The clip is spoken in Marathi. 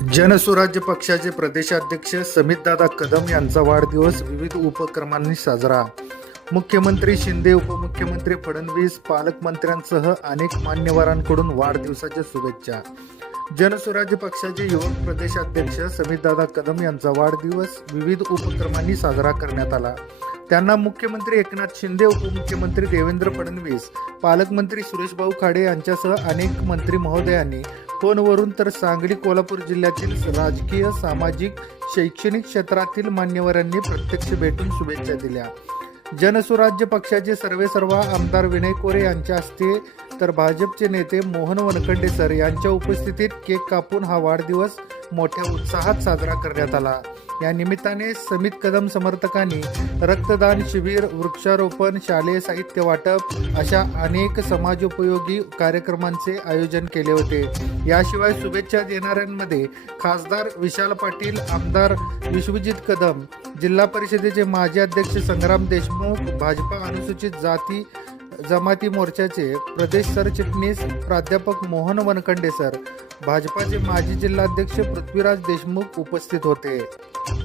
जनसुराज्य पक्षाचे प्रदेशाध्यक्ष समितदादा कदम यांचा वाढदिवस विविध उपक्रमांनी साजरा. मुख्यमंत्री शिंदे उपमुख्यमंत्री फडणवीस पालकमंत्र्यांसह अनेक मान्यवरांकडून वाढदिवसाच्या शुभेच्छा. जनसुराज्य पक्षाचे युवक प्रदेशाध्यक्ष समितदादा कदम यांचा वाढदिवस विविध उपक्रमांनी साजरा करण्यात आला. त्यांना मुख्यमंत्री एकनाथ शिंदे उपमुख्यमंत्री देवेंद्र फडणवीस पालकमंत्री सुरेशभाऊ खाडे यांच्यासह अनेक मंत्री महोदयांनी फोनवरून तर सांगली कोल्हापूर जिल्ह्यातील राजकीय सामाजिक शैक्षणिक क्षेत्रातील मान्यवरांनी प्रत्यक्ष भेटून शुभेच्छा दिल्या. जनसुराज्य पक्षाचे सर्वे सर्वा आमदार विनय कोरे यांच्या हस्ते तर भाजपचे नेते मोहन वनखंडे सर यांच्या उपस्थितीत केक कापून हा वाढदिवस मोठ्या उत्साहात साजरा करण्यात आला. या निमित्ताने समित कदम समर्थकांनी रक्तदान शिबिर वृक्षारोपण शालेय साहित्य वाटप अशा अनेक समाजोपयोगी कार्यक्रमांचे आयोजन केले होते. याशिवाय शुभेच्छा देणाऱ्यांमध्ये खासदार विशाल पाटील आमदार विश्वजित कदम जिल्हा परिषदेचे माजी अध्यक्ष संग्राम देशमुख भाजपा अनुसूचित जाती जमाती मोर्चाचे प्रदेश सरचिटणीस प्राध्यापक मोहन वनखंडे सर. भाजपाचे माजी जिल्हाध्यक्ष पृथ्वीराज देशमुख उपस्थित होते.